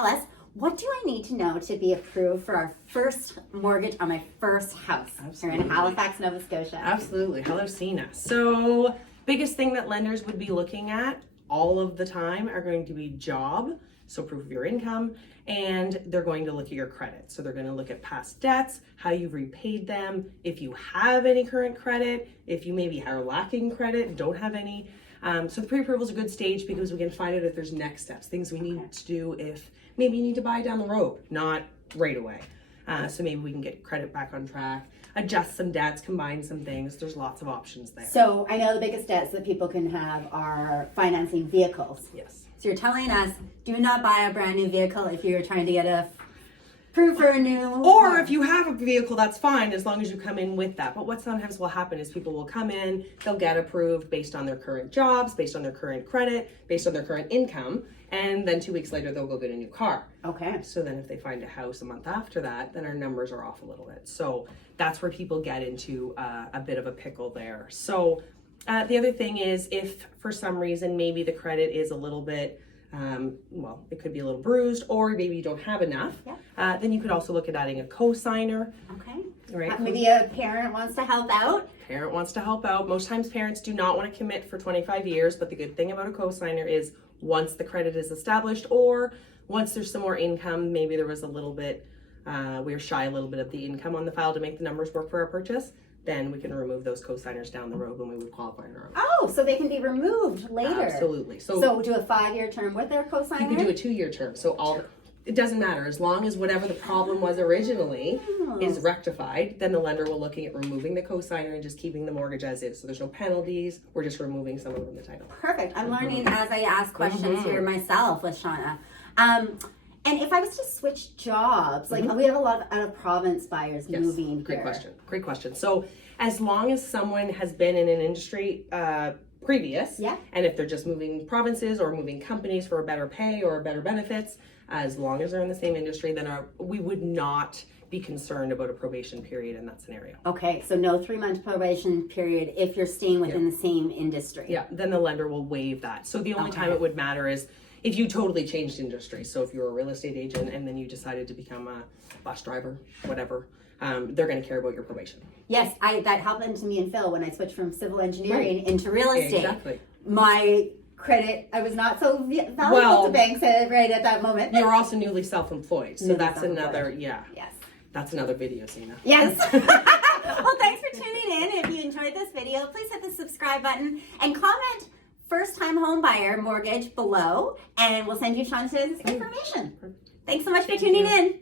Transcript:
tell us, what do I need to know to be approved for our first mortgage on my first house here in Halifax, Nova Scotia? Absolutely. Hello, Sina. So, biggest thing that lenders would be looking at all of the time are going to be job, so proof of your income, and they're going to look at your credit. So they're going to look at past debts, how you've repaid them, if you have any current credit, if you maybe are lacking credit and don't have any. So the pre-approval is a good stage because we can find out if there's next steps, things we need to do if maybe you need to buy down the road, not right away. So maybe we can get credit back on track, adjust some debts, combine some things. There's lots of options there. So I know the biggest debts that people can have are financing vehicles. Yes. So you're telling us, do not buy a brand new vehicle if you're trying to get a proof for a new Or if you have a vehicle, that's fine as long as you come in with that. But what sometimes will happen is people will come in, they'll get approved based on their current jobs, based on their current credit, based on their current income, and then 2 weeks later they'll go get a new car. Okay. So then if they find a house a month after that, then our numbers are off a little bit. So that's where people get into a bit of a pickle there. So the other thing is if for some reason maybe the credit is a little bit well, it could be a little bruised, or maybe you don't have enough. Yeah. Then you could also look at adding a co-signer. Okay. Right. Maybe a parent wants to help out. Parent wants to help out. Most times parents do not want to commit for 25 years, but the good thing about a co-signer is once the credit is established, or once there's some more income, maybe there was a little bit, we were shy a little bit of the income on the file to make the numbers work for our purchase, then we can remove those co-signers down the road when we would qualify on our own. Oh, so they can be removed later. Absolutely. So do a 5-year term with their co-signer? You can do a 2-year term. So it doesn't matter. As long as whatever the problem was originally is rectified, then the lender will look at removing the co-signer and just keeping the mortgage as is. So there's no penalties. We're just removing someone from the title. Perfect. I'm learning as I ask questions here myself with Shauna. And if I was to switch jobs, like we have a lot of out-of-province buyers moving Great here. question. Great question. So as long as someone has been in an industry previous, and if they're just moving provinces or moving companies for a better pay or better benefits, as long as they're in the same industry, then we would not be concerned about a probation period in that scenario. Okay, so no 3-month probation period if you're staying within the same industry. Yeah, then the lender will waive that. So the only time it would matter is if you totally changed industry. So if you're a real estate agent and then you decided to become a bus driver, whatever, they're going to care about your probation. Yes, that happened to me and Phil when I switched from civil engineering into real estate. Exactly. My credit, I was not so valuable to banks right at that moment. You're also newly self-employed. So that's another, Yes. That's another video, Sina. Yes. Well, thanks for tuning in. If you enjoyed this video, please hit the subscribe button and comment first-time home buyer mortgage below, and we'll send you Shanta's information. Thanks so much for tuning in.